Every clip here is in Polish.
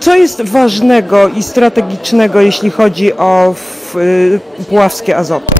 Co jest ważnego i strategicznego, jeśli chodzi o y, puławskie azoty?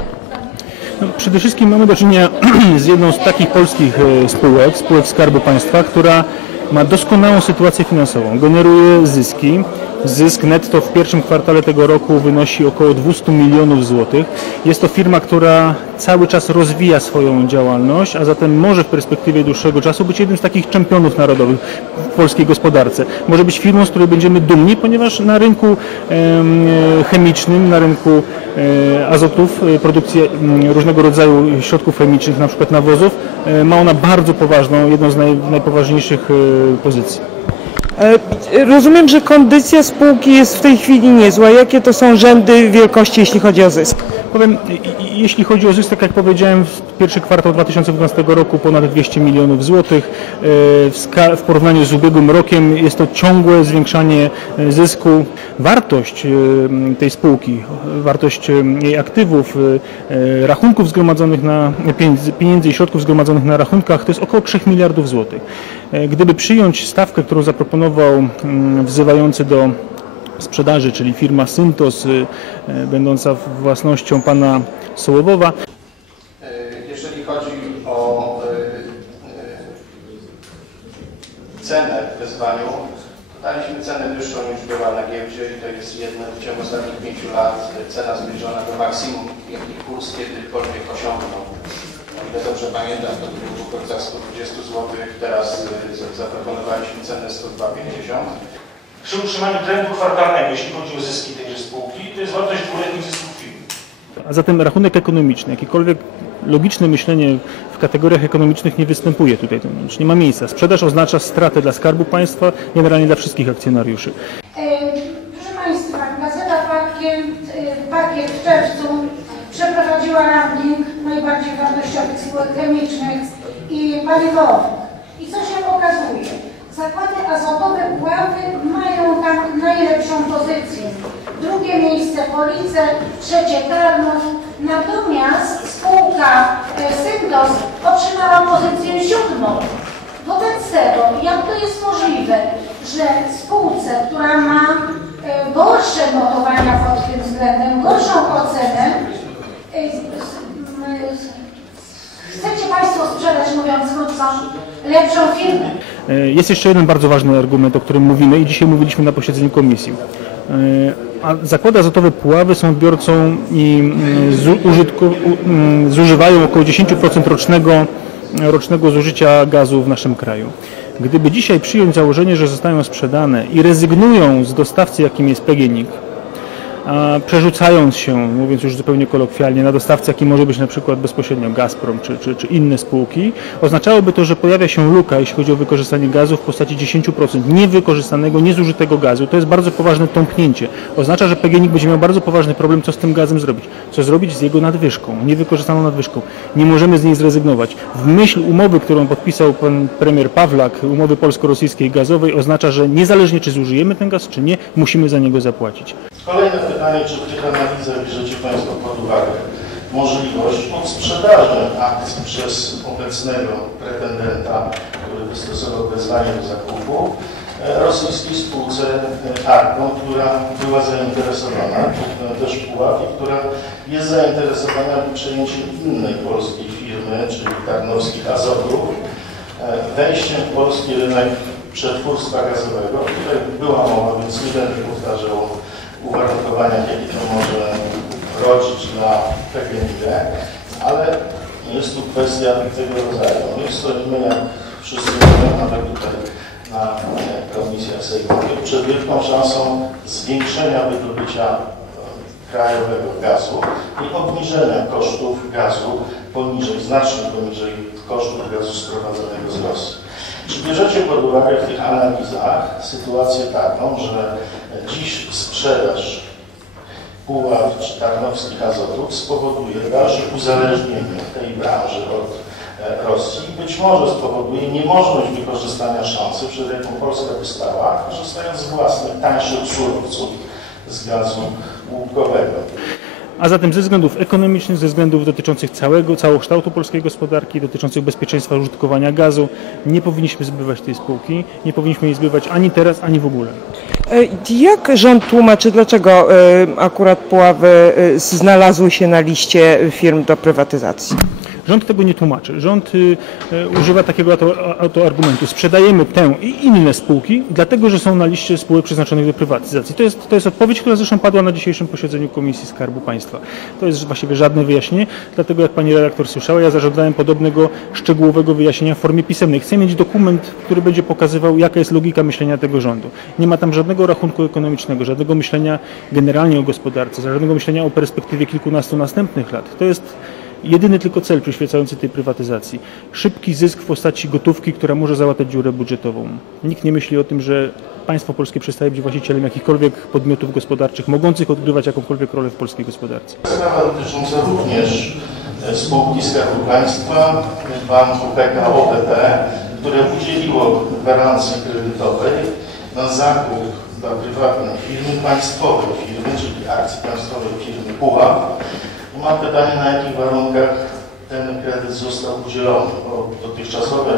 No, przede wszystkim mamy do czynienia z jedną z takich polskich e, spółek, spółek Skarbu Państwa, która ma doskonałą sytuację finansową, generuje zyski. Zysk netto w pierwszym kwartale tego roku wynosi około 200 milionów złotych. Jest to firma, która cały czas rozwija swoją działalność, a zatem może w perspektywie dłuższego czasu być jednym z takich czempionów narodowych w polskiej gospodarce. Może być firmą, z której będziemy dumni, ponieważ na rynku e, chemicznym, na rynku e, azotów, e, produkcji różnego rodzaju środków chemicznych, na przykład nawozów, ma ona bardzo poważną, jedną z naj, najpoważniejszych pozycji. E, Rozumiem, że kondycja spółki jest w tej chwili niezła. Jakie to są rzędy wielkości, jeśli chodzi o zysk? Powiem, jeśli chodzi o zysk, tak jak powiedziałem, w pierwszy kwartał 2012 roku ponad 200 milionów złotych. E, W, porównaniu z ubiegłym rokiem jest to ciągłe zwiększanie e, zysku. Wartość e, tej spółki, wartość jej aktywów, rachunków zgromadzonych na pieniędzy, i środków zgromadzonych na rachunkach to jest około 3 miliardów złotych. Gdyby przyjąć stawkę, którą zaproponował mm, wzywający do sprzedaży, czyli firma Syntos, y, y, będąca własnością pana Sołowowa. Jeżeli chodzi o e, cenę w wezwaniu, daliśmy cenę wyższą niż była na giełdzie i to jest jedna w ciągu ostatnich pięciu lat cena zbliżona do maksimum, jaki kurs kiedykolwiek osiągnął. Ile dobrze pamiętam, to było w okolicach 120 zł, teraz za- zaproponowaliśmy cenę 102,50. Przy utrzymaniu trendu kwartalnego, jeśli chodzi o zyski tejże spółki, to jest wartość dwuletnich zysków firmy. A zatem rachunek ekonomiczny, jakiekolwiek logiczne myślenie w kategoriach ekonomicznych nie występuje tutaj, to znaczy nie ma miejsca. Sprzedaż oznacza stratę dla Skarbu Państwa, generalnie dla wszystkich akcjonariuszy. E, Proszę Państwa, Gazeta Pakiet, e, Pakiet w czerwcu przeprowadziła ranking najbardziej wartościowych spółek chemicznych i paliwowych. I co się okazuje? Zakłady azotowe Puławy mają tam najlepszą pozycję. Drugie miejsce Police, trzecie Tarnów. Natomiast spółka e, Syntos otrzymała pozycję siódmą. Wobec tego, jak to jest możliwe, że spółce, która ma e, gorsze notowania pod tym względem, gorszą ocenę, sprzedać, mówiąc krótko, lepszą firmę. E, Jest jeszcze jeden bardzo ważny argument, o którym mówimy i dzisiaj mówiliśmy na posiedzeniu komisji. E, A zakłady azotowe Puławy są odbiorcą i mm, mm, zużywają około 10% rocznego, rocznego zużycia gazu w naszym kraju. Gdyby dzisiaj przyjąć założenie, że zostają sprzedane i rezygnują z dostawcy, jakim jest PGNiG, przerzucając się, mówiąc już zupełnie kolokwialnie, na dostawcę, jaki może być na przykład bezpośrednio Gazprom czy, czy, czy inne spółki, oznaczałoby to, że pojawia się luka, jeśli chodzi o wykorzystanie gazu w postaci 10% niewykorzystanego, niezużytego gazu. To jest bardzo poważne tąpnięcie. Oznacza, że PGNiG będzie miał bardzo poważny problem, co z tym gazem zrobić. Co zrobić z jego nadwyżką, niewykorzystaną nadwyżką. Nie możemy z niej zrezygnować. W myśl umowy, którą podpisał pan premier Pawlak, umowy polsko-rosyjskiej gazowej, oznacza, że niezależnie czy zużyjemy ten gaz, czy nie, musimy za niego zapłacić. Kolejne pytanie, czy w tych analizach bierzecie Państwo pod uwagę możliwość odsprzedaży akcji przez obecnego pretendenta, który wystosował wezwanie do zakupu, e, rosyjskiej spółce e, Argon, która była zainteresowana, też Puław, która jest zainteresowana przejęciem innej polskiej firmy, czyli Tarnowskich Azotów, e, wejściem w polski rynek przetwórstwa gazowego. Tutaj była mowa, więc nie będę powtarzał o uwarunkowaniach, jakie to może rodzić dla PGNiG, ale jest tu kwestia tego rodzaju. My stoimy, jak wszyscy wiemy, nawet tutaj na e, komisjach sejmowych, przed wielką szansą zwiększenia wydobycia e, krajowego gazu i obniżenia kosztów gazu poniżej, znacznie poniżej kosztów gazu sprowadzanego z Rosji. Czy bierzecie pod uwagę w tych analizach sytuację taką, że dziś sprzedaż Puław czy Tarnowskich Azotów spowoduje dalsze uzależnienie tej branży od e, Rosji i być może spowoduje niemożność wykorzystania szansy, przed jaką Polska wystała, korzystając z własnych tańszych surowców z gazu łupkowego. A zatem ze względów ekonomicznych, ze względów dotyczących całego, całokształtu polskiej gospodarki, dotyczących bezpieczeństwa użytkowania gazu, nie powinniśmy zbywać tej spółki, nie powinniśmy jej zbywać ani teraz, ani w ogóle. E, Jak rząd tłumaczy, dlaczego e, akurat Puławy e, znalazły się na liście firm do prywatyzacji? Rząd tego nie tłumaczy. Rząd y, y, używa takiego auto, autoargumentu. Sprzedajemy tę i inne spółki, dlatego że są na liście spółek przeznaczonych do prywatyzacji. To jest, to jest odpowiedź, która zresztą padła na dzisiejszym posiedzeniu Komisji Skarbu Państwa. To jest właściwie żadne wyjaśnienie, dlatego jak pani redaktor słyszała, ja zażądałem podobnego szczegółowego wyjaśnienia w formie pisemnej. Chcę mieć dokument, który będzie pokazywał, jaka jest logika myślenia tego rządu. Nie ma tam żadnego rachunku ekonomicznego, żadnego myślenia generalnie o gospodarce, żadnego myślenia o perspektywie kilkunastu następnych lat. To jest jedyny tylko cel przyświecający tej prywatyzacji. Szybki zysk w postaci gotówki, która może załatać dziurę budżetową. Nikt nie myśli o tym, że państwo polskie przestaje być właścicielem jakichkolwiek podmiotów gospodarczych, mogących odgrywać jakąkolwiek rolę w polskiej gospodarce. Sprawa dotycząca również e, spółki Skarbu Państwa, banku PKO BP, które udzieliło gwarancji kredytowej na zakup dla prywatnej firmy, państwowej firmy, czyli akcji państwowej firmy Pułap. Mam pytanie, na jakich warunkach ten kredyt został udzielony, bo dotychczasowe, e,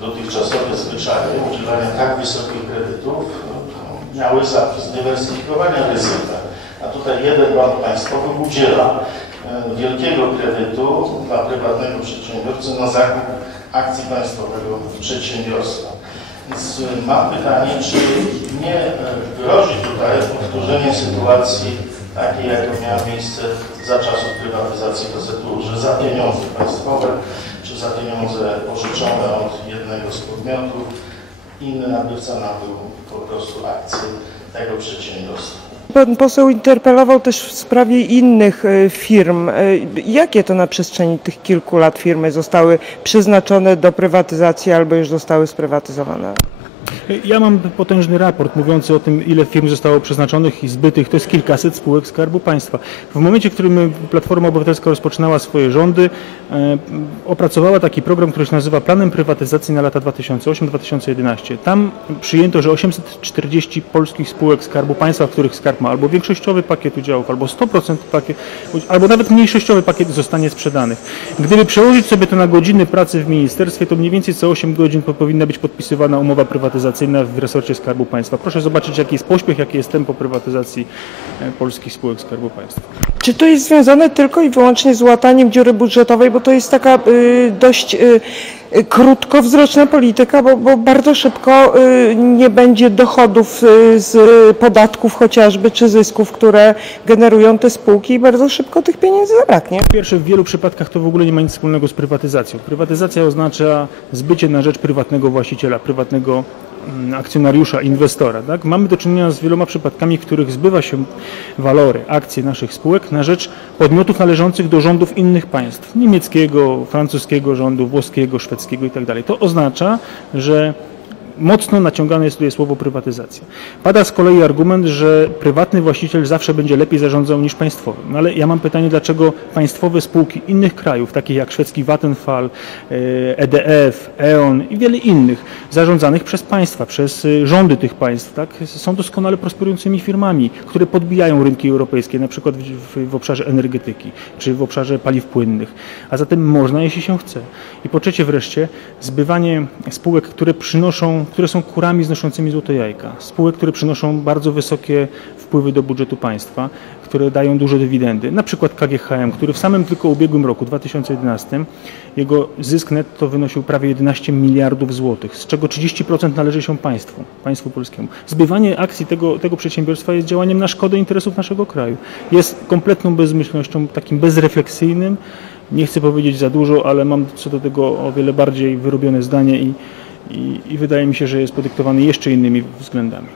dotychczasowe zwyczaje udzielania tak wysokich kredytów no, miały zapis dywersyfikowania ryzyka. A tutaj jeden bank państwowy udziela e, wielkiego kredytu dla prywatnego przedsiębiorcy na zakup akcji państwowego przedsiębiorstwa. Więc e, mam pytanie, czy nie grozi tutaj powtórzenie sytuacji takiej, jaka miała miejsce za czasów prywatyzacji PZU, że za pieniądze państwowe, czy za pieniądze pożyczone od jednego z podmiotów, inny nabywca nabył po prostu akcje tego przedsiębiorstwa. Pan poseł interpelował też w sprawie innych e, firm. E, Jakie to na przestrzeni tych kilku lat firmy zostały przeznaczone do prywatyzacji albo już zostały sprywatyzowane? Ja mam potężny raport mówiący o tym, ile firm zostało przeznaczonych i zbytych. To jest kilkaset spółek Skarbu Państwa. W momencie, w którym Platforma Obywatelska rozpoczynała swoje rządy, e, opracowała taki program, który się nazywa Planem Prywatyzacji na lata 2008-2011. Tam przyjęto, że 840 polskich spółek Skarbu Państwa, w których Skarb ma albo większościowy pakiet udziałów, albo 100% pakiet, albo nawet mniejszościowy pakiet zostanie sprzedanych. Gdyby przełożyć sobie to na godziny pracy w ministerstwie, to mniej więcej co 8 godzin po- powinna być podpisywana umowa prywatyzacyjna w resorcie Skarbu Państwa. Proszę zobaczyć, jaki jest pośpiech, jakie jest tempo prywatyzacji e, polskich spółek Skarbu Państwa. Czy to jest związane tylko i wyłącznie z łataniem dziury budżetowej, bo to jest taka y, dość y, y, krótkowzroczna polityka, bo, bo bardzo szybko y, nie będzie dochodów y, z podatków chociażby, czy zysków, które generują te spółki i bardzo szybko tych pieniędzy zabraknie. Po pierwsze, w wielu przypadkach to w ogóle nie ma nic wspólnego z prywatyzacją. Prywatyzacja oznacza zbycie na rzecz prywatnego właściciela, prywatnego akcjonariusza, inwestora. Tak? Mamy do czynienia z wieloma przypadkami, w których zbywa się walory, akcje naszych spółek na rzecz podmiotów należących do rządów innych państw. Niemieckiego, francuskiego rządu, włoskiego, szwedzkiego itd. To oznacza, że mocno naciągane jest tutaj słowo prywatyzacja. Pada z kolei argument, że prywatny właściciel zawsze będzie lepiej zarządzał niż państwowy. No ale ja mam pytanie, dlaczego państwowe spółki innych krajów, takich jak szwedzki Vattenfall, e, EDF, E.ON i wiele innych, zarządzanych przez państwa, przez e, rządy tych państw, tak, są doskonale prosperującymi firmami, które podbijają rynki europejskie, na przykład w, w obszarze energetyki czy w obszarze paliw płynnych. A zatem można, jeśli się chce. I po trzecie wreszcie, zbywanie spółek, które przynoszą, które są kurami znoszącymi złote jajka. Spółek, które przynoszą bardzo wysokie wpływy do budżetu państwa, które dają duże dywidendy. Na przykład KGHM, który w samym tylko ubiegłym roku, 2011, jego zysk netto wynosił prawie 11 miliardów złotych, z czego 30% należy się państwu, państwu polskiemu. Zbywanie akcji tego, tego przedsiębiorstwa jest działaniem na szkodę interesów naszego kraju. Jest kompletną bezmyślnością, takim bezrefleksyjnym. Nie chcę powiedzieć za dużo, ale mam co do tego o wiele bardziej wyrobione zdanie i, i, i wydaje mi się, że jest podyktowany jeszcze innymi względami.